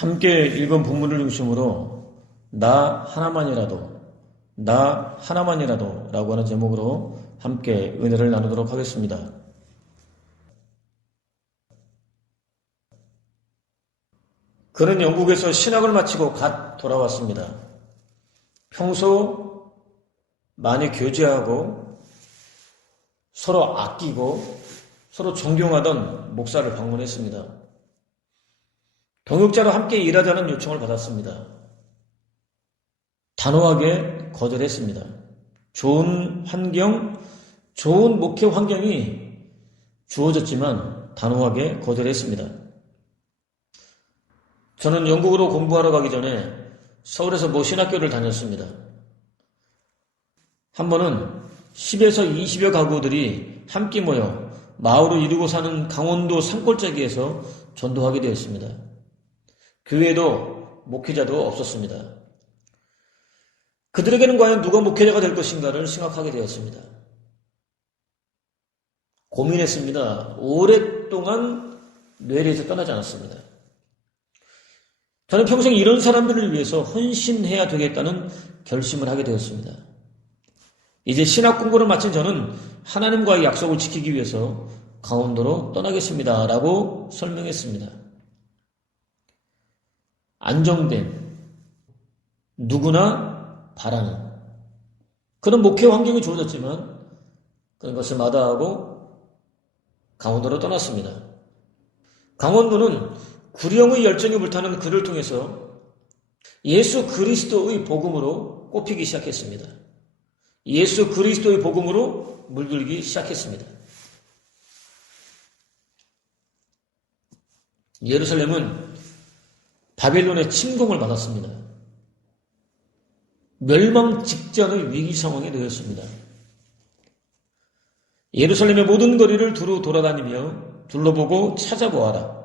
함께 읽은 본문을 중심으로 나 하나만이라도 라고 하는 제목으로 함께 은혜를 나누도록 하겠습니다. 그는 영국에서 신학을 마치고 갓 돌아왔습니다. 평소 많이 교제하고 서로 아끼고 서로 존경하던 목사를 방문했습니다. 동역자로 함께 일하자는 요청을 받았습니다. 단호하게 거절했습니다. 좋은 목회 환경이 주어졌지만 단호하게 거절했습니다. 저는 영국으로 공부하러 가기 전에 서울에서 신학교를 다녔습니다. 한 번은 10에서 20여 가구들이 함께 모여 마을을 이루고 사는 강원도 산골짜기에서 전도하게 되었습니다. 교회에도 목회자도 없었습니다. 그들에게는 과연 누가 목회자가 될 것인가를 생각하게 되었습니다. 고민했습니다. 오랫동안 뇌리에서 떠나지 않았습니다. 저는 평생 이런 사람들을 위해서 헌신해야 되겠다는 결심을 하게 되었습니다. 이제 신학 공부를 마친 저는 하나님과의 약속을 지키기 위해서 강원도로 떠나겠습니다. 라고 설명했습니다. 안정된, 누구나 바라는 그런 목회 환경이 주어졌지만 그런 것을 마다하고 강원도로 떠났습니다. 강원도는 구령의 열정이 불타는 그를 통해서 예수 그리스도의 복음으로 꼽히기 시작했습니다. 예수 그리스도의 복음으로 물들기 시작했습니다. 예루살렘은 바벨론의 침공을 받았습니다. 멸망 직전의 위기 상황에 놓였습니다. 예루살렘의 모든 거리를 두루 돌아다니며 둘러보고 찾아보아라.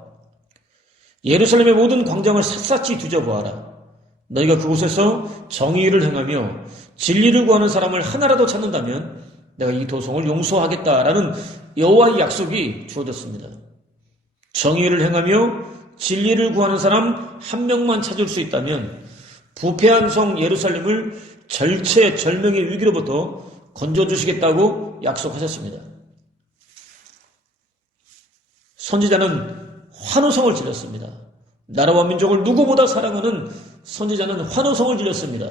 예루살렘의 모든 광장을 샅샅이 뒤져보아라. 너희가 그곳에서 정의를 행하며 진리를 구하는 사람을 하나라도 찾는다면 내가 이 도성을 용서하겠다라는 여호와의 약속이 주어졌습니다. 정의를 행하며 진리를 구하는 사람 한 명만 찾을 수 있다면 부패한 성 예루살렘을 절체절명의 위기로부터 건져주시겠다고 약속하셨습니다. 선지자는 환호성을 질렀습니다. 나라와 민족을 누구보다 사랑하는 선지자는 환호성을 질렀습니다.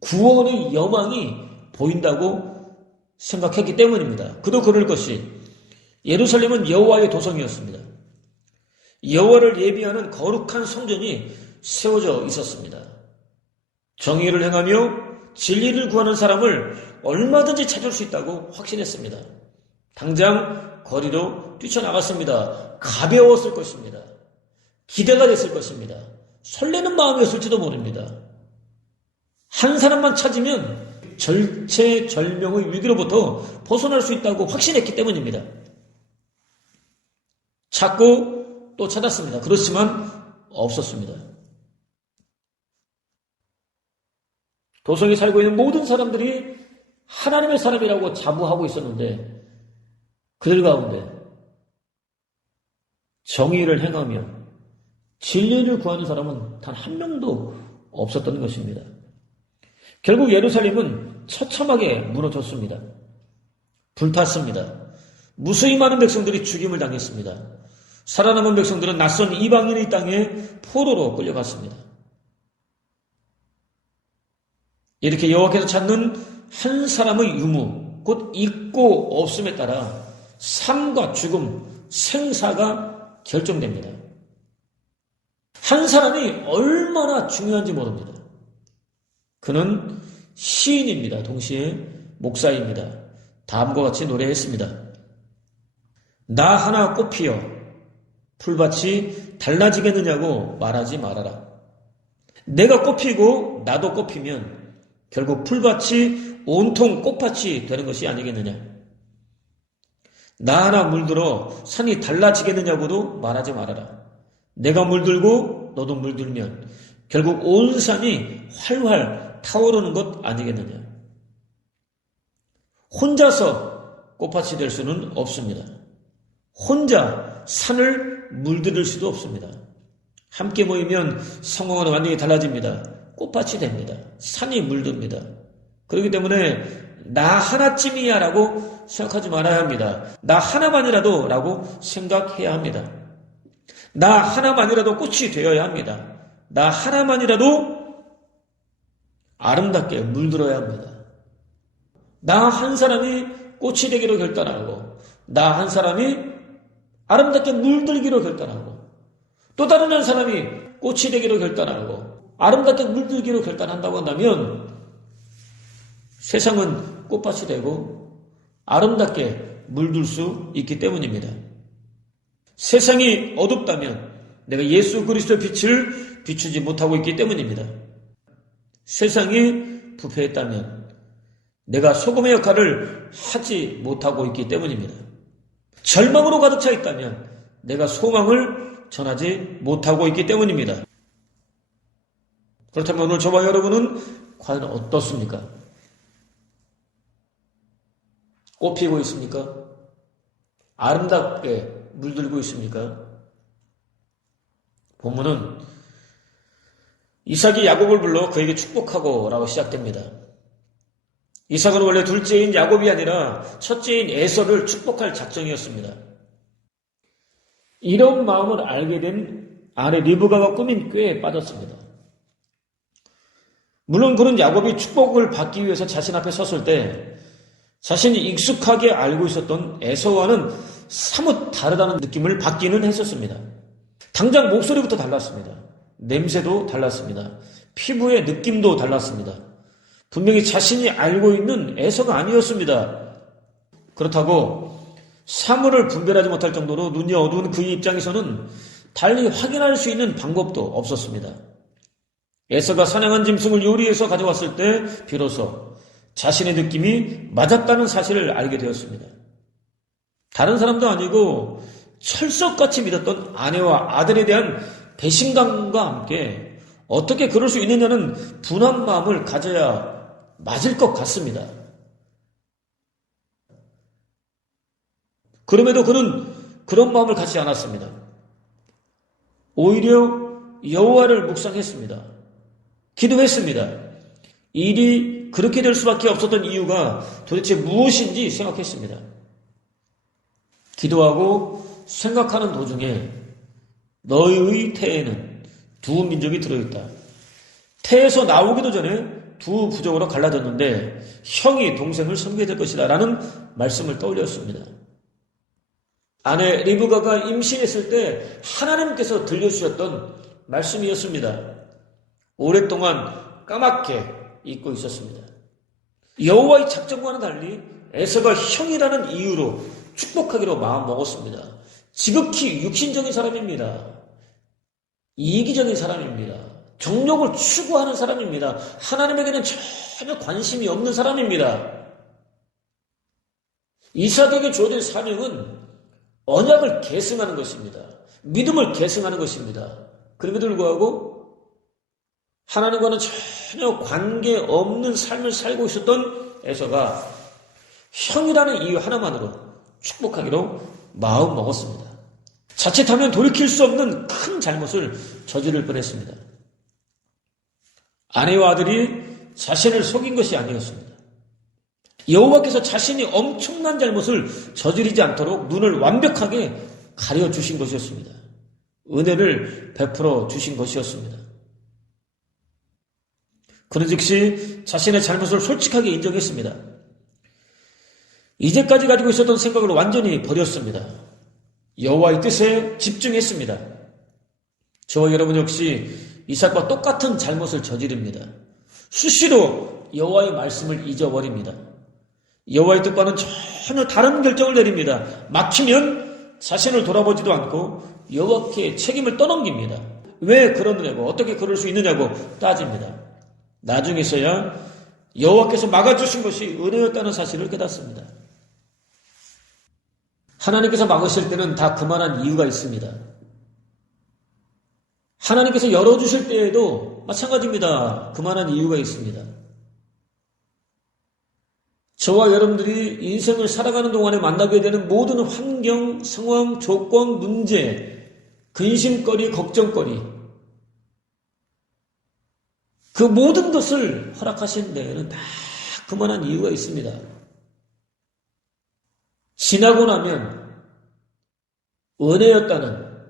구원의 여망이 보인다고 생각했기 때문입니다. 그도 그럴 것이 예루살렘은 여호와의 도성이었습니다. 여호와를 예비하는 거룩한 성전이 세워져 있었습니다. 정의를 행하며 진리를 구하는 사람을 얼마든지 찾을 수 있다고 확신했습니다. 당장 거리로 뛰쳐나갔습니다. 가벼웠을 것입니다. 기대가 됐을 것입니다. 설레는 마음이었을지도 모릅니다. 한 사람만 찾으면 절체절명의 위기로부터 벗어날 수 있다고 확신했기 때문입니다. 찾고 또 찾았습니다. 그렇지만 없었습니다. 도성에 살고 있는 모든 사람들이 하나님의 사람이라고 자부하고 있었는데 그들 가운데 정의를 행하며 진리를 구하는 사람은 단 한 명도 없었던 것입니다. 결국 예루살렘은 처참하게 무너졌습니다. 불탔습니다. 무수히 많은 백성들이 죽임을 당했습니다. 살아남은 백성들은 낯선 이방인의 땅에 포로로 끌려갔습니다. 이렇게 여호와께서 찾는 한 사람의 유무, 곧 있고 없음에 따라 삶과 죽음, 생사가 결정됩니다. 한 사람이 얼마나 중요한지 모릅니다. 그는 시인입니다. 동시에 목사입니다. 다음과 같이 노래했습니다. 나 하나 꽃피어 풀밭이 달라지겠느냐고 말하지 말아라. 내가 꽃피고 나도 꽃피면 결국 풀밭이 온통 꽃밭이 되는 것이 아니겠느냐. 나 하나 물들어 산이 달라지겠느냐고도 말하지 말아라. 내가 물들고 너도 물들면 결국 온 산이 활활 타오르는 것 아니겠느냐. 혼자서 꽃밭이 될 수는 없습니다. 혼자 산을 물들일 수도 없습니다. 함께 모이면 상황은 완전히 달라집니다. 꽃밭이 됩니다. 산이 물듭니다. 그렇기 때문에 나 하나쯤이야 라고 생각하지 말아야 합니다. 나 하나만이라도 라고 생각해야 합니다. 나 하나만이라도 꽃이 되어야 합니다. 나 하나만이라도 아름답게 물들어야 합니다. 나 한 사람이 꽃이 되기로 결단하고 나 한 사람이 아름답게 물들기로 결단하고 또 다른 한 사람이 꽃이 되기로 결단하고 아름답게 물들기로 결단한다고 한다면 세상은 꽃밭이 되고 아름답게 물들 수 있기 때문입니다. 세상이 어둡다면 내가 예수 그리스도의 빛을 비추지 못하고 있기 때문입니다. 세상이 부패했다면 내가 소금의 역할을 하지 못하고 있기 때문입니다. 절망으로 가득 차 있다면 내가 소망을 전하지 못하고 있기 때문입니다. 그렇다면 오늘 저와 여러분은 과연 어떻습니까? 꽃 피고 있습니까? 아름답게 물들고 있습니까? 본문은 이삭이 야곱을 불러 그에게 축복하고 라고 시작됩니다. 이삭은 원래 둘째인 야곱이 아니라 첫째인 에서를 축복할 작정이었습니다. 이런 마음을 알게 된 아내 리브가가 꾸민 꾀에 빠졌습니다. 물론 그는 야곱이 축복을 받기 위해서 자신 앞에 섰을 때 자신이 익숙하게 알고 있었던 에서와는 사뭇 다르다는 느낌을 받기는 했었습니다. 당장 목소리부터 달랐습니다. 냄새도 달랐습니다. 피부의 느낌도 달랐습니다. 분명히 자신이 알고 있는 에서가 아니었습니다. 그렇다고 사물을 분별하지 못할 정도로 눈이 어두운 그의 입장에서는 달리 확인할 수 있는 방법도 없었습니다. 에서가 사냥한 짐승을 요리해서 가져왔을 때 비로소 자신의 느낌이 맞았다는 사실을 알게 되었습니다. 다른 사람도 아니고 철석같이 믿었던 아내와 아들에 대한 배신감과 함께 어떻게 그럴 수 있느냐는 분한 마음을 가져야 맞을 것 같습니다. 그럼에도 그는 그런 마음을 갖지 않았습니다. 오히려 여호와를 묵상했습니다. 기도했습니다. 일이 그렇게 될 수밖에 없었던 이유가 도대체 무엇인지 생각했습니다. 기도하고 생각하는 도중에 너희의 태에는 두 민족이 들어있다. 태에서 나오기도 전에 두 부족으로 갈라졌는데 형이 동생을 섬기게 될 것이다 라는 말씀을 떠올렸습니다. 아내 리브가가 임신했을 때 하나님께서 들려주셨던 말씀이었습니다. 오랫동안 까맣게 잊고 있었습니다. 여호와의 작정과는 달리 에서가 형이라는 이유로 축복하기로 마음먹었습니다. 지극히 육신적인 사람입니다. 이기적인 사람입니다. 정욕을 추구하는 사람입니다. 하나님에게는 전혀 관심이 없는 사람입니다. 이삭에게 주어진 사명은 언약을 계승하는 것입니다. 믿음을 계승하는 것입니다. 그럼에도 불구하고 하나님과는 전혀 관계없는 삶을 살고 있었던 에서가 형이라는 이유 하나만으로 축복하기로 마음먹었습니다. 자칫하면 돌이킬 수 없는 큰 잘못을 저지를 뻔했습니다. 아내와 아들이 자신을 속인 것이 아니었습니다. 여호와께서 자신이 엄청난 잘못을 저지르지 않도록 눈을 완벽하게 가려주신 것이었습니다. 은혜를 베풀어 주신 것이었습니다. 그는 즉시 자신의 잘못을 솔직하게 인정했습니다. 이제까지 가지고 있었던 생각을 완전히 버렸습니다. 여호와의 뜻에 집중했습니다. 저와 여러분 역시 이삭과 똑같은 잘못을 저지릅니다. 수시로 여호와의 말씀을 잊어버립니다. 여호와의 뜻과는 전혀 다른 결정을 내립니다. 막히면 자신을 돌아보지도 않고 여호와께 책임을 떠넘깁니다. 왜 그러느냐고 어떻게 그럴 수 있느냐고 따집니다. 나중에서야 여호와께서 막아주신 것이 은혜였다는 사실을 깨닫습니다. 하나님께서 막으실 때는 다 그만한 이유가 있습니다. 하나님께서 열어주실 때에도 마찬가지입니다. 그만한 이유가 있습니다. 저와 여러분들이 인생을 살아가는 동안에 만나게 되는 모든 환경, 상황, 조건, 문제, 근심거리, 걱정거리, 그 모든 것을 허락하신 데에는 다 그만한 이유가 있습니다. 지나고 나면 은혜였다는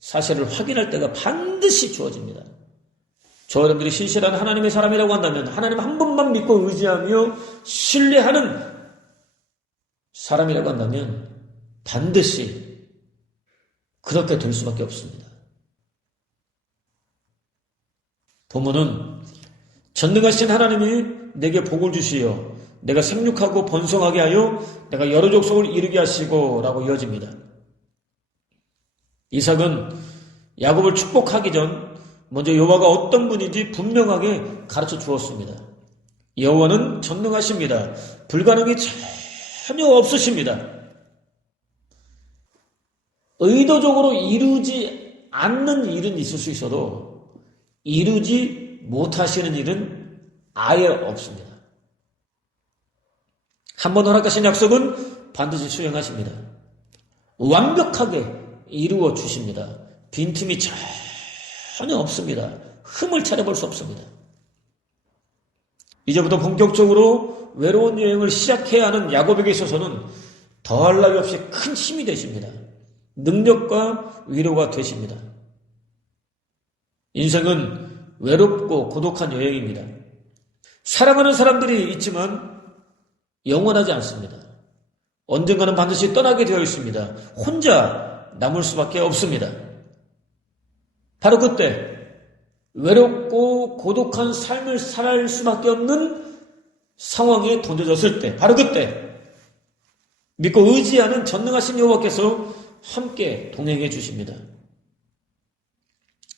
사실을 확인할 때가 반드시 주어집니다. 저 여러분들이 신실한 하나님의 사람이라고 한다면, 하나님 한 분만 믿고 의지하며 신뢰하는 사람이라고 한다면 반드시 그렇게 될 수밖에 없습니다. 본문은 전능하신 하나님이 내게 복을 주시어 내가 생육하고 번성하게 하여 내가 여러 족속을 이루게 하시고 라고 이어집니다. 이삭은 야곱을 축복하기 전 먼저 여호와가 어떤 분인지 분명하게 가르쳐 주었습니다. 여호와는 전능하십니다. 불가능이 전혀 없으십니다. 의도적으로 이루지 않는 일은 있을 수 있어도 이루지 못하시는 일은 아예 없습니다. 한번 허락하신 약속은 반드시 수행하십니다. 완벽하게 이루어 주십니다. 빈틈이 전혀 없습니다. 흠을 차려볼 수 없습니다. 이제부터 본격적으로 외로운 여행을 시작해야 하는 야곱에게 있어서는 더할 나위 없이 큰 힘이 되십니다. 능력과 위로가 되십니다. 인생은 외롭고 고독한 여행입니다. 사랑하는 사람들이 있지만 영원하지 않습니다. 언젠가는 반드시 떠나게 되어 있습니다. 혼자 남을 수밖에 없습니다. 바로 그때 외롭고 고독한 삶을 살 수밖에 없는 상황에 던져졌을 때, 바로 그때 믿고 의지하는 전능하신 여호와께서 함께 동행해 주십니다.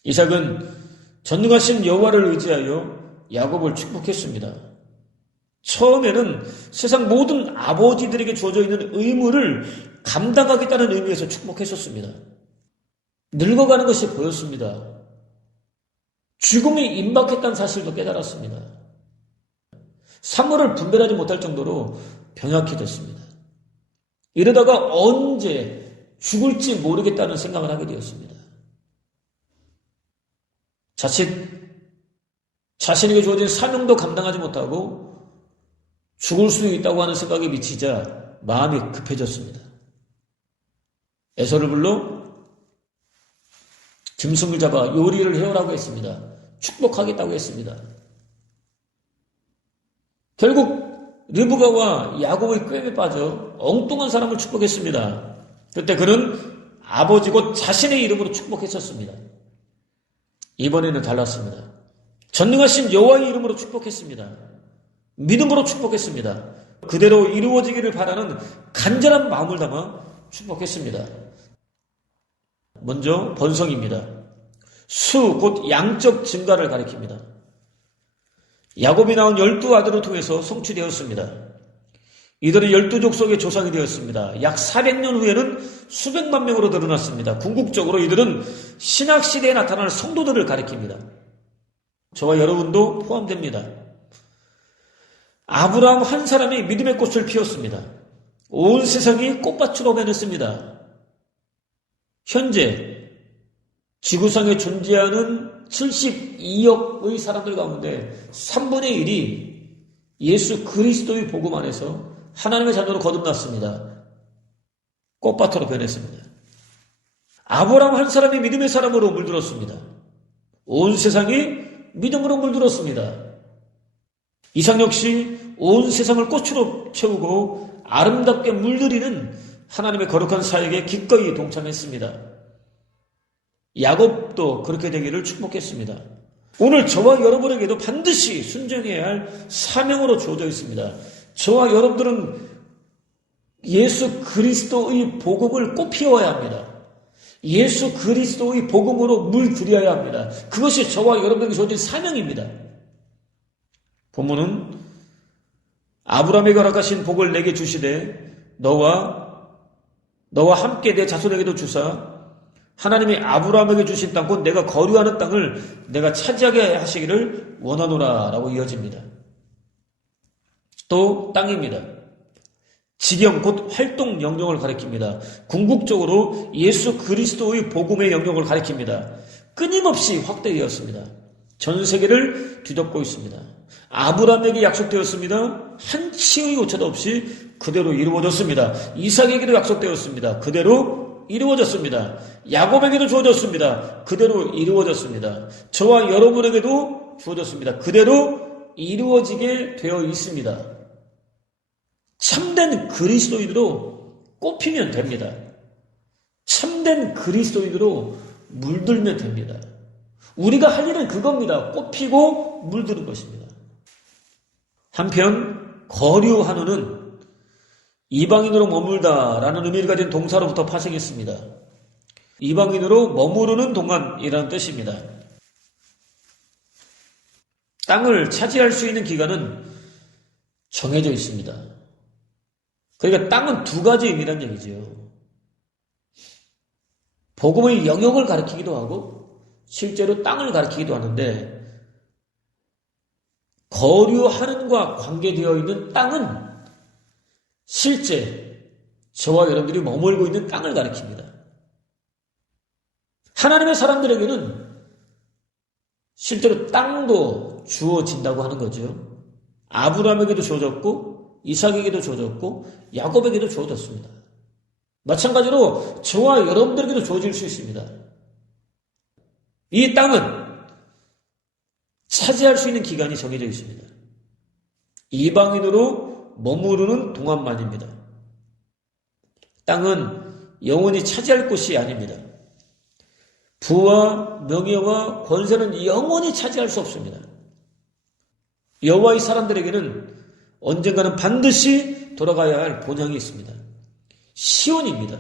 이삭은 전능하신 여호와를 의지하여 야곱을 축복했습니다. 처음에는 세상 모든 아버지들에게 주어져 있는 의무를 감당하겠다는 의미에서 축복했었습니다. 늙어가는 것이 보였습니다. 죽음이 임박했다는 사실도 깨달았습니다. 산모를 분별하지 못할 정도로 병약해졌습니다. 이러다가 언제 죽을지 모르겠다는 생각을 하게 되었습니다. 자신에게 주어진 사명도 감당하지 못하고 죽을 수 있다고 하는 생각에 미치자 마음이 급해졌습니다. 에서를 불러 짐승을 잡아 요리를 해오라고 했습니다. 축복하겠다고 했습니다. 결국 르브가와 야곱의 꾀에 빠져 엉뚱한 사람을 축복했습니다. 그때 그는 아버지 곧 자신의 이름으로 축복했었습니다. 이번에는 달랐습니다. 전능하신 여호와의 이름으로 축복했습니다. 믿음으로 축복했습니다. 그대로 이루어지기를 바라는 간절한 마음을 담아 축복했습니다. 먼저 번성입니다. 수, 곧 양적 증가를 가리킵니다. 야곱이 낳은 12아들을 통해서 성취되었습니다. 이들은 12족속의 조상이 되었습니다. 약 400년 후에는 수백만 명으로 늘어났습니다. 궁극적으로 이들은 신약시대에 나타날 성도들을 가리킵니다. 저와 여러분도 포함됩니다. 아브라함 한 사람이 믿음의 꽃을 피웠습니다. 온 세상이 꽃밭으로 변했습니다. 현재 지구상에 존재하는 72억의 사람들 가운데 3분의 1이 예수 그리스도의 복음 안에서 하나님의 자녀로 거듭났습니다. 꽃밭으로 변했습니다. 아브라함 한 사람이 믿음의 사람으로 물들었습니다. 온 세상이 믿음으로 물들었습니다. 이삭 역시 온 세상을 꽃으로 채우고 아름답게 물들이는 하나님의 거룩한 사역에 기꺼이 동참했습니다. 야곱도 그렇게 되기를 축복했습니다. 오늘 저와 여러분에게도 반드시 순종해야 할 사명으로 주어져 있습니다. 저와 여러분들은 예수 그리스도의 복음을 꽃 피워야 합니다. 예수 그리스도의 복음으로 물들여야 합니다. 그것이 저와 여러분에게 주어진 사명입니다. 본문은 아브라함에게 허락하신 복을 내게 주시되 너와 함께 내 자손에게도 주사 하나님이 아브라함에게 주신 땅 곧 내가 거류하는 땅을 내가 차지하게 하시기를 원하노라 라고 이어집니다. 또 땅입니다. 지경 곧 활동 영역을 가리킵니다. 궁극적으로 예수 그리스도의 복음의 영역을 가리킵니다. 끊임없이 확대되었습니다. 전 세계를 뒤덮고 있습니다. 아브라함에게 약속되었습니다. 한치의 오차도 없이 그대로 이루어졌습니다. 이삭에게도 약속되었습니다. 그대로 이루어졌습니다. 야곱에게도 주어졌습니다. 그대로 이루어졌습니다. 저와 여러분에게도 주어졌습니다. 그대로 이루어지게 되어 있습니다. 참된 그리스도인으로 꼽히면 됩니다. 참된 그리스도인으로 물들면 됩니다. 우리가 할 일은 그겁니다. 꼽히고 물드는 것입니다. 한편 거류한우는 이방인으로 머물다라는 의미를 가진 동사로부터 파생했습니다. 이방인으로 머무르는 동안이라는 뜻입니다. 땅을 차지할 수 있는 기간은 정해져 있습니다. 그러니까 땅은 두 가지 의미란 얘기죠. 복음의 영역을 가리키기도 하고 실제로 땅을 가리키기도 하는데, 거류하는과 관계되어 있는 땅은 실제 저와 여러분들이 머물고 있는 땅을 가리킵니다. 하나님의 사람들에게는 실제로 땅도 주어진다고 하는 거죠. 아브라함에게도 주어졌고 이삭에게도 주어졌고 야곱에게도 주어졌습니다. 마찬가지로 저와 여러분들에게도 주어질 수 있습니다. 이 땅은 차지할 수 있는 기간이 정해져 있습니다. 이방인으로 머무르는 동안만입니다. 땅은 영원히 차지할 곳이 아닙니다. 부와 명예와 권세는 영원히 차지할 수 없습니다. 여호와의 사람들에게는 언젠가는 반드시 돌아가야 할 본향이 있습니다. 시온입니다.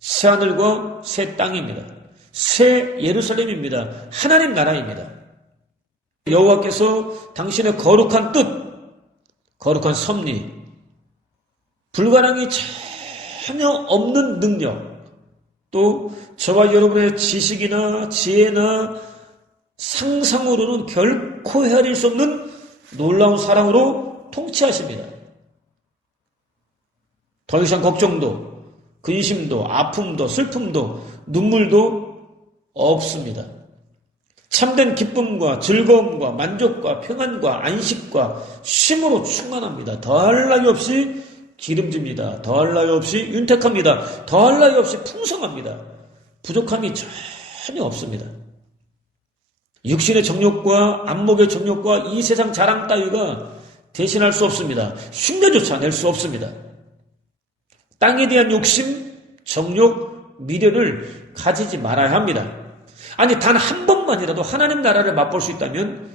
새하늘과 새 땅입니다. 새 예루살렘입니다. 하나님 나라입니다. 여호와께서 당신의 거룩한 뜻, 거룩한 섭리, 불가능이 전혀 없는 능력, 또 저와 여러분의 지식이나 지혜나 상상으로는 결코 헤아릴 수 없는 놀라운 사랑으로 통치하십니다. 더 이상 걱정도, 근심도, 아픔도, 슬픔도, 눈물도 없습니다. 참된 기쁨과 즐거움과 만족과 평안과 안식과 쉼으로 충만합니다. 더할 나위 없이 기름집니다. 더할 나위 없이 윤택합니다. 더할 나위 없이 풍성합니다. 부족함이 전혀 없습니다. 육신의 정욕과 안목의 정욕과 이 세상 자랑 따위가 대신할 수 없습니다. 흉내조차 낼 수 없습니다. 땅에 대한 욕심, 정욕, 미련을 가지지 말아야 합니다. 아니, 단 한 번만이라도 하나님 나라를 맛볼 수 있다면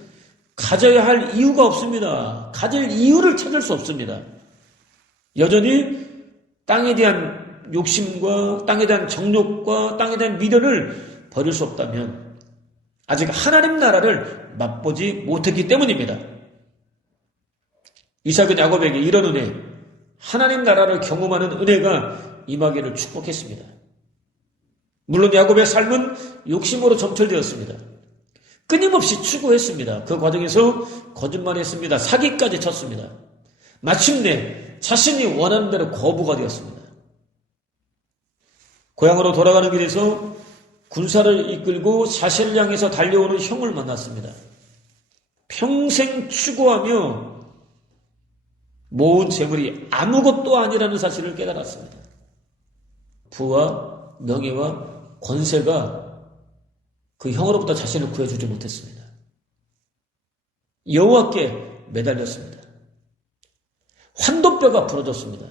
가져야 할 이유가 없습니다. 가질 이유를 찾을 수 없습니다. 여전히 땅에 대한 욕심과 땅에 대한 정욕과 땅에 대한 미련을 버릴 수 없다면 아직 하나님 나라를 맛보지 못했기 때문입니다. 이삭은 야곱에게 이런 은혜, 하나님 나라를 경험하는 은혜가 임하기를 축복했습니다. 물론 야곱의 삶은 욕심으로 점철되었습니다. 끊임없이 추구했습니다. 그 과정에서 거짓말했습니다. 사기까지 쳤습니다. 마침내 자신이 원하는 대로 거부가 되었습니다. 고향으로 돌아가는 길에서 군사를 이끌고 자신을 향해서 달려오는 형을 만났습니다. 평생 추구하며 모은 재물이 아무것도 아니라는 사실을 깨달았습니다. 부와 명예와 권세가 그 형으로부터 자신을 구해주지 못했습니다. 여호와께 매달렸습니다. 환도뼈가 부러졌습니다.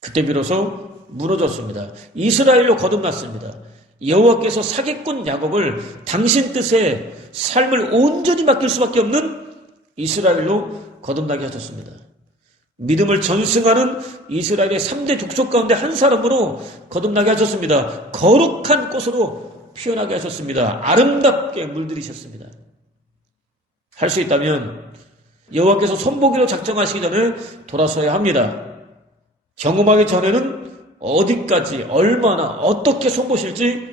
그때 비로소 무너졌습니다. 이스라엘로 거듭났습니다. 여호와께서 사기꾼 야곱을 당신 뜻에 삶을 온전히 맡길 수밖에 없는 이스라엘로 거듭나게 하셨습니다. 믿음을 전승하는 이스라엘의 3대 족속 가운데 한 사람으로 거듭나게 하셨습니다. 거룩한 꽃으로 피어나게 하셨습니다. 아름답게 물들이셨습니다. 할 수 있다면 여호와께서 손보기로 작정하시기 전에 돌아서야 합니다. 경험하기 전에는 어디까지, 얼마나, 어떻게 손보실지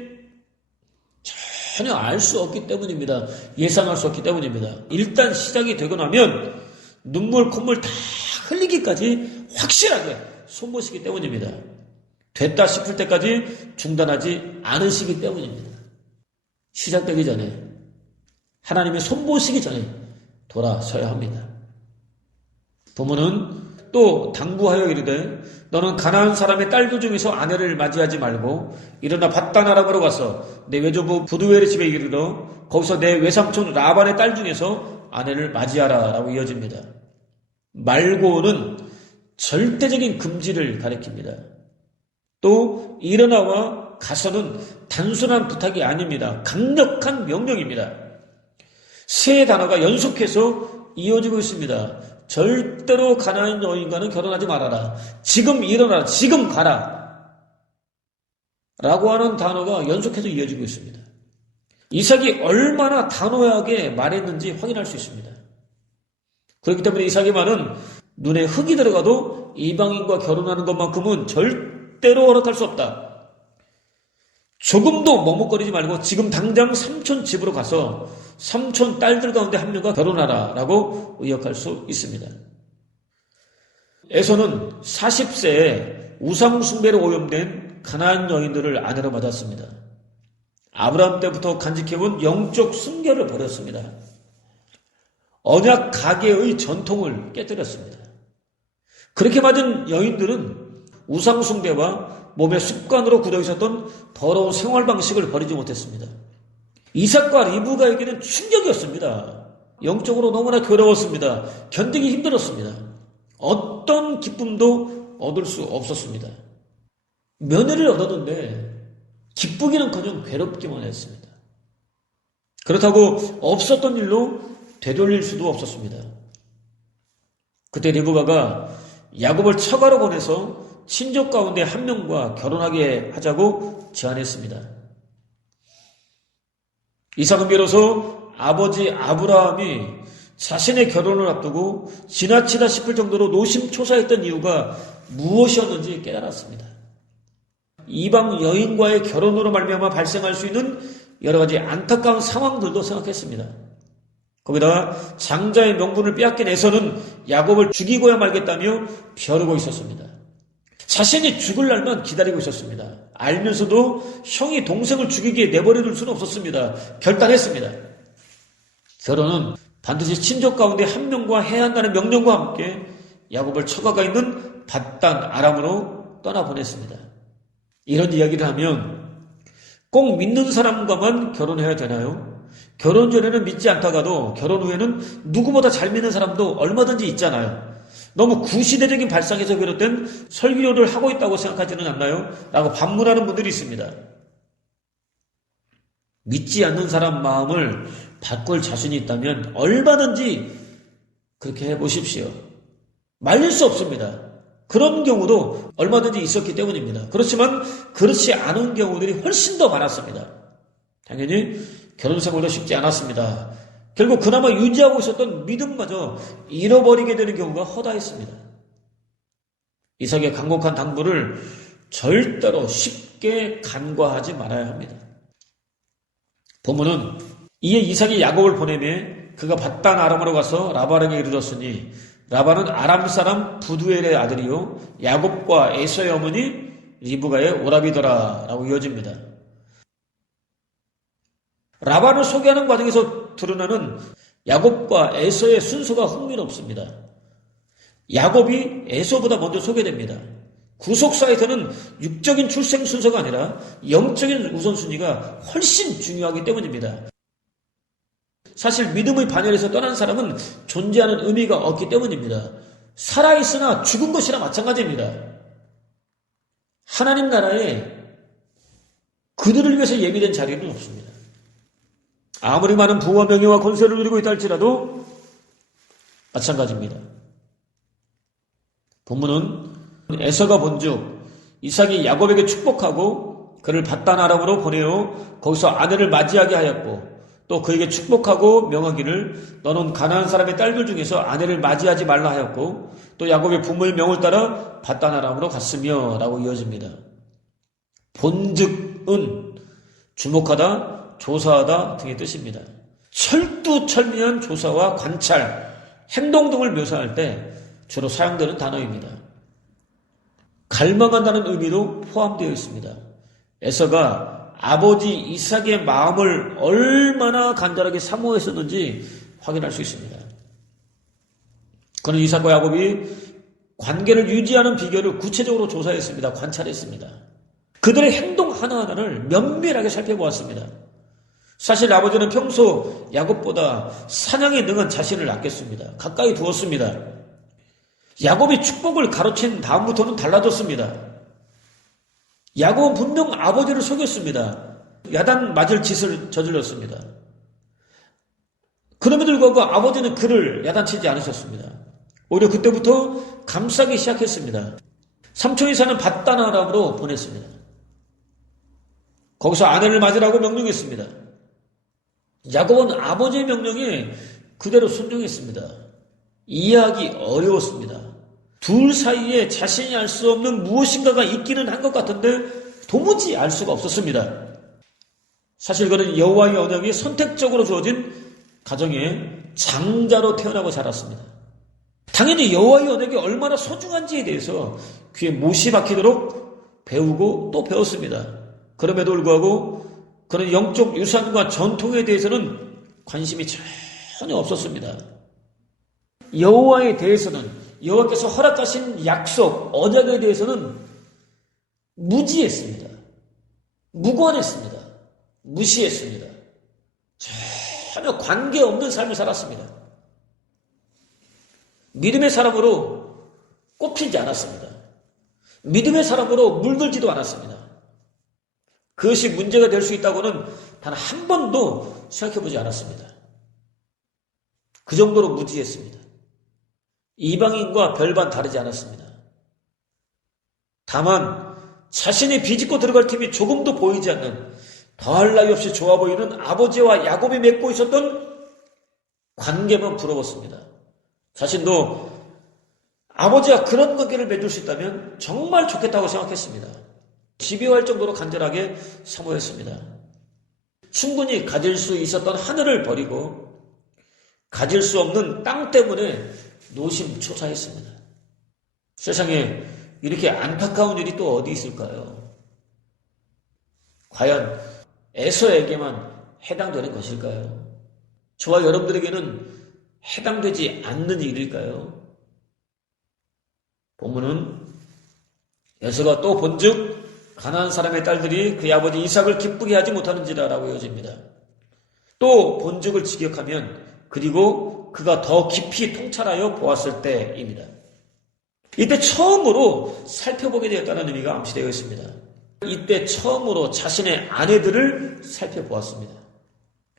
전혀 알 수 없기 때문입니다. 예상할 수 없기 때문입니다. 일단 시작이 되고 나면 눈물, 콧물 다 흘리기까지 확실하게 손보시기 때문입니다. 됐다 싶을 때까지 중단하지 않으시기 때문입니다. 시작되기 전에 하나님의 손보시기 전에 돌아서야 합니다. 부모는 또 당부하여 이르되 너는 가나안 사람의 딸들 중에서 아내를 맞이하지 말고 일어나 밧단 아람으로 가서 내 외조부 부두엘의 집에 이르러 거기서 내 외삼촌 라반의 딸 중에서 아내를 맞이하라 라고 이어집니다. 말고는 절대적인 금지를 가리킵니다. 또 일어나와 가서는 단순한 부탁이 아닙니다. 강력한 명령입니다. 세 단어가 연속해서 이어지고 있습니다. 절대로 가나안 여인과는 결혼하지 말아라. 지금 일어나라. 지금 가라. 라고 하는 단어가 연속해서 이어지고 있습니다. 이삭이 얼마나 단호하게 말했는지 확인할 수 있습니다. 그렇기 때문에 이삭의 말은 눈에 흙이 들어가도 이방인과 결혼하는 것만큼은 절대로 허락할 수 없다. 조금도 머뭇거리지 말고 지금 당장 삼촌 집으로 가서 삼촌 딸들 가운데 한 명과 결혼하라 라고 의역할 수 있습니다. 에서는 40세에 우상숭배로 오염된 가나안 여인들을 아내로 맞았습니다. 아브라함 때부터 간직해온 영적 순결을 버렸습니다. 언약 가계의 전통을 깨뜨렸습니다. 그렇게 맞은 여인들은 우상숭배와 몸의 습관으로 굳어 있었던 더러운 생활 방식을 버리지 못했습니다. 이삭과 리브가에게는 충격이었습니다. 영적으로 너무나 괴로웠습니다. 견디기 힘들었습니다. 어떤 기쁨도 얻을 수 없었습니다. 며느리를 얻었는데 기쁘기는커녕 괴롭기만 했습니다. 그렇다고 없었던 일로 되돌릴 수도 없었습니다. 그때 리브가가 야곱을 처가로 보내서 친족 가운데 한 명과 결혼하게 하자고 제안했습니다. 이삭은 비로소 아버지 아브라함이 자신의 결혼을 앞두고 지나치다 싶을 정도로 노심초사했던 이유가 무엇이었는지 깨달았습니다. 이방 여인과의 결혼으로 말미암아 발생할 수 있는 여러 가지 안타까운 상황들도 생각했습니다. 거기다가 장자의 명분을 빼앗긴 에서는 야곱을 죽이고야 말겠다며 벼르고 있었습니다. 자신이 죽을 날만 기다리고 있었습니다. 알면서도 형이 동생을 죽이기에 내버려둘 수는 없었습니다. 결단했습니다. 결혼은 반드시 친족 가운데 한 명과 해야 한다는 명령과 함께 야곱을 처가가 있는 밧단 아람으로 떠나보냈습니다. 이런 이야기를 하면 꼭 믿는 사람과만 결혼해야 되나요? 결혼 전에는 믿지 않다가도 결혼 후에는 누구보다 잘 믿는 사람도 얼마든지 있잖아요. 너무 구시대적인 발상에서 비롯된 설교를 하고 있다고 생각하지는 않나요? 라고 반문하는 분들이 있습니다. 믿지 않는 사람 마음을 바꿀 자신이 있다면 얼마든지 그렇게 해보십시오. 말릴 수 없습니다. 그런 경우도 얼마든지 있었기 때문입니다. 그렇지만 그렇지 않은 경우들이 훨씬 더 많았습니다. 당연히 결혼 생활도 쉽지 않았습니다. 결국 그나마 유지하고 있었던 믿음마저 잃어버리게 되는 경우가 허다했습니다. 이삭의 간곡한 당부를 절대로 쉽게 간과하지 말아야 합니다. 본문은 이에 이삭이 야곱을 보내매 그가 밧단 아람으로 가서 라반에게 이르렀으니 라반은 아람 사람 부두엘의 아들이요 야곱과 에서의 어머니 리브가의 오라비더라 라고 이어집니다. 라반을 소개하는 과정에서 드러나는 야곱과 에서의 순서가 흥미롭습니다. 야곱이 에서보다 먼저 소개됩니다. 구속사에서는 육적인 출생 순서가 아니라 영적인 우선순위가 훨씬 중요하기 때문입니다. 사실 믿음의 반열에서 떠난 사람은 존재하는 의미가 없기 때문입니다. 살아있으나 죽은 것이나 마찬가지입니다. 하나님 나라에 그들을 위해서 예비된 자리는 없습니다. 아무리 많은 부와 명예와 권세를 누리고 있다 할지라도 마찬가지입니다. 본문은 에서가 본즉 이삭이 야곱에게 축복하고 그를 밧단 아람으로 보내어 거기서 아내를 맞이하게 하였고 또 그에게 축복하고 명하기를 너는 가나안 사람의 딸들 중에서 아내를 맞이하지 말라 하였고 또 야곱의 부모의 명을 따라 밧단 아람으로 갔으며 라고 이어집니다. 본즉은 주목하다 조사하다 등의 뜻입니다. 철두철미한 조사와 관찰, 행동 등을 묘사할 때 주로 사용되는 단어입니다. 갈망한다는 의미도 포함되어 있습니다. 에서가 아버지 이삭의 마음을 얼마나 간절하게 사모했었는지 확인할 수 있습니다. 그는 이삭과 야곱이 관계를 유지하는 비결을 구체적으로 조사했습니다. 관찰했습니다. 그들의 행동 하나하나를 면밀하게 살펴보았습니다. 사실 아버지는 평소 야곱보다 사냥에 능한 자신을 아꼈습니다. 가까이 두었습니다. 야곱이 축복을 가로챈 다음부터는 달라졌습니다. 야곱은 분명 아버지를 속였습니다. 야단 맞을 짓을 저질렀습니다. 그럼에도 불구하고 아버지는 그를 야단치지 않으셨습니다. 오히려 그때부터 감싸기 시작했습니다. 삼촌이 사는 밧다나람으로 보냈습니다. 거기서 아내를 맞으라고 명령했습니다. 야곱은 아버지의 명령에 그대로 순종했습니다. 이해하기 어려웠습니다. 둘 사이에 자신이 알 수 없는 무엇인가가 있기는 한 것 같은데 도무지 알 수가 없었습니다. 사실 그는 여호와의 언약이 선택적으로 주어진 가정의 장자로 태어나고 자랐습니다. 당연히 여호와의 언약이 얼마나 소중한지에 대해서 귀에 못이 박히도록 배우고 또 배웠습니다. 그럼에도 불구하고 그는 영적 유산과 전통에 대해서는 관심이 전혀 없었습니다. 여호와에 대해서는 여호와께서 허락하신 약속, 언약에 대해서는 무지했습니다. 무관했습니다. 무시했습니다. 전혀 관계없는 삶을 살았습니다. 믿음의 사람으로 꼽히지 않았습니다. 믿음의 사람으로 물들지도 않았습니다. 그것이 문제가 될 수 있다고는 단 한 번도 생각해보지 않았습니다. 그 정도로 무지했습니다. 이방인과 별반 다르지 않았습니다. 다만 자신이 비집고 들어갈 틈이 조금도 보이지 않는 더할 나위 없이 좋아 보이는 아버지와 야곱이 맺고 있었던 관계만 부러웠습니다. 자신도 아버지와 그런 관계를 맺을 수 있다면 정말 좋겠다고 생각했습니다. 집요할 정도로 간절하게 사모했습니다. 충분히 가질 수 있었던 하늘을 버리고 가질 수 없는 땅 때문에 노심초사했습니다. 세상에 이렇게 안타까운 일이 또 어디 있을까요? 과연 에서에게만 해당되는 것일까요? 저와 여러분들에게는 해당되지 않는 일일까요? 본문은 에서가 또 본즉 가나안 사람의 딸들이 그의 아버지 이삭을 기쁘게 하지 못하는지라라고 이어집니다. 또 본즉을 직역하면 그리고 그가 더 깊이 통찰하여 보았을 때입니다. 이때 처음으로 살펴보게 되었다는 의미가 암시되어 있습니다. 이때 처음으로 자신의 아내들을 살펴보았습니다.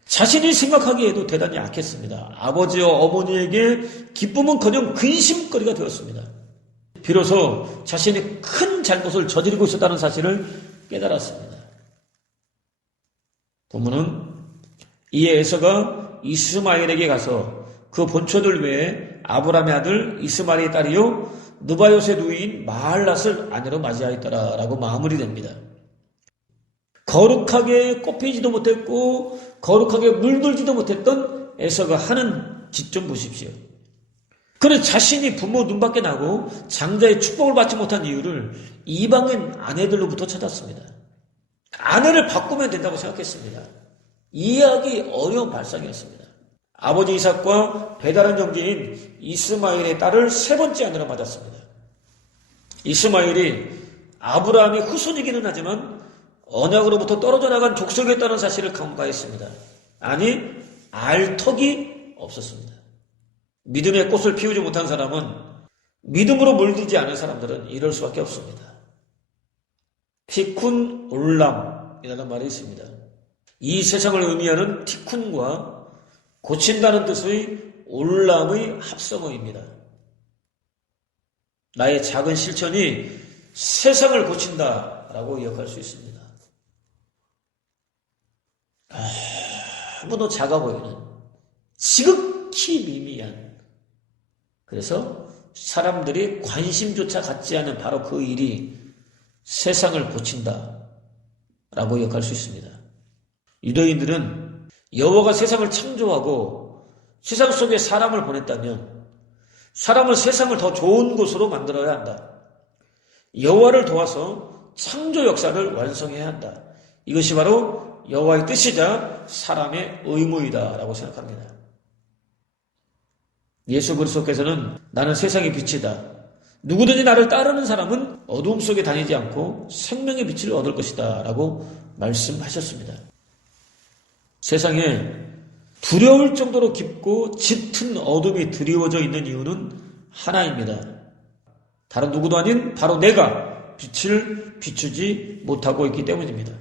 자신이 생각하기에도 대단히 악했습니다. 아버지와 어머니에게 기쁨은커녕 근심거리가 되었습니다. 비로소 자신이 큰 잘못을 저지르고 있었다는 사실을 깨달았습니다. 본문은 이에 에서가 이스마엘에게 가서 그 본초들 외에 아브라함의 아들 이스마엘의 딸이요 느바요의 누이인 마할랏을 아내로 맞이하였더라 라고 마무리됩니다. 거룩하게 꼽히지도 못했고 거룩하게 물들지도 못했던 에서가 하는 짓 좀 보십시오. 그는 자신이 부모 눈밖에 나고 장자의 축복을 받지 못한 이유를 이방인 아내들로부터 찾았습니다. 아내를 바꾸면 된다고 생각했습니다. 이해하기 어려운 발상이었습니다. 아버지 이삭과 배다른 형제인 이스마엘의 딸을 세 번째 아내로 맞았습니다. 이스마엘이 아브라함의 후손이기는 하지만 언약으로부터 떨어져 나간 족속이었다는 사실을 간과했습니다. 아니, 알 턱이 없었습니다. 믿음의 꽃을 피우지 못한 사람은 믿음으로 물들지 않은 사람들은 이럴 수밖에 없습니다. 티쿤 올람이라는 말이 있습니다. 이 세상을 의미하는 티쿤과 고친다는 뜻의 올람의 합성어입니다. 나의 작은 실천이 세상을 고친다라고 기억할 수 있습니다. 너무도 작아 보이는 지극히 미미한, 그래서 사람들이 관심조차 갖지 않은 바로 그 일이 세상을 고친다라고 기억할 수 있습니다. 유대인들은 여호와가 세상을 창조하고 세상 속에 사람을 보냈다면 사람을 세상을 더 좋은 곳으로 만들어야 한다. 여호와를 도와서 창조 역사를 완성해야 한다. 이것이 바로 여호와의 뜻이자 사람의 의무이다라고 생각합니다. 예수 그리스도께서는 나는 세상의 빛이다. 누구든지 나를 따르는 사람은 어두움 속에 다니지 않고 생명의 빛을 얻을 것이다 라고 말씀하셨습니다. 세상에 두려울 정도로 깊고 짙은 어둠이 드리워져 있는 이유는 하나입니다. 다른 누구도 아닌 바로 내가 빛을 비추지 못하고 있기 때문입니다.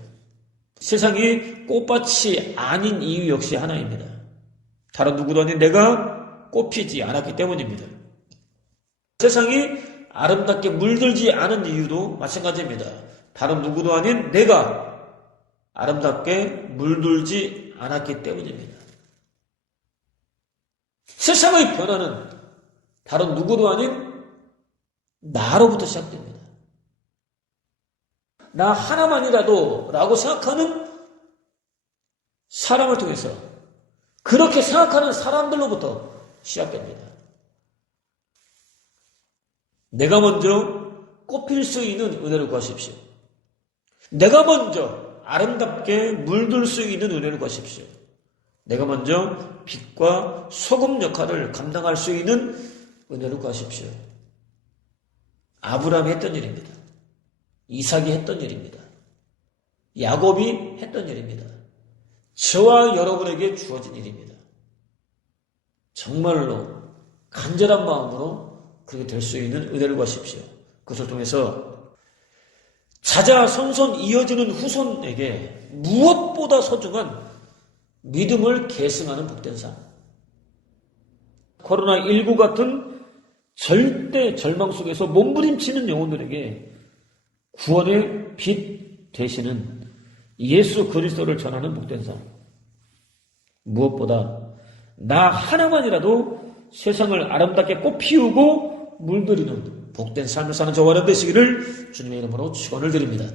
세상이 꽃밭이 아닌 이유 역시 하나입니다. 다른 누구도 아닌 내가 꽃피지 않았기 때문입니다. 세상이 아름답게 물들지 않은 이유도 마찬가지입니다. 다른 누구도 아닌 내가 아름답게 물들지 않았기 때문입니다. 세상의 변화는 다른 누구도 아닌 나로부터 시작됩니다. 나 하나만이라도 라고 생각하는 사람을 통해서 그렇게 생각하는 사람들로부터 시작됩니다. 내가 먼저 꽃필 수 있는 은혜를 구하십시오. 내가 먼저 아름답게 물들 수 있는 은혜를 구하십시오. 내가 먼저 빛과 소금 역할을 감당할 수 있는 은혜를 구하십시오. 아브라함이 했던 일입니다. 이삭이 했던 일입니다. 야곱이 했던 일입니다. 저와 여러분에게 주어진 일입니다. 정말로 간절한 마음으로 그렇게 될 수 있는 은혜를 구하십시오. 그것을 통해서 자자손손 이어지는 후손에게 무엇보다 소중한 믿음을 계승하는 복된 삶. 코로나19 같은 절대 절망 속에서 몸부림치는 영혼들에게 구원의 빛 되시는 예수 그리스도를 전하는 복된 삶. 무엇보다 나 하나만이라도 세상을 아름답게 꽃피우고 물들이는 복된 삶을 사는 저와 여러분 되시기를 주님의 이름으로 축원을 드립니다.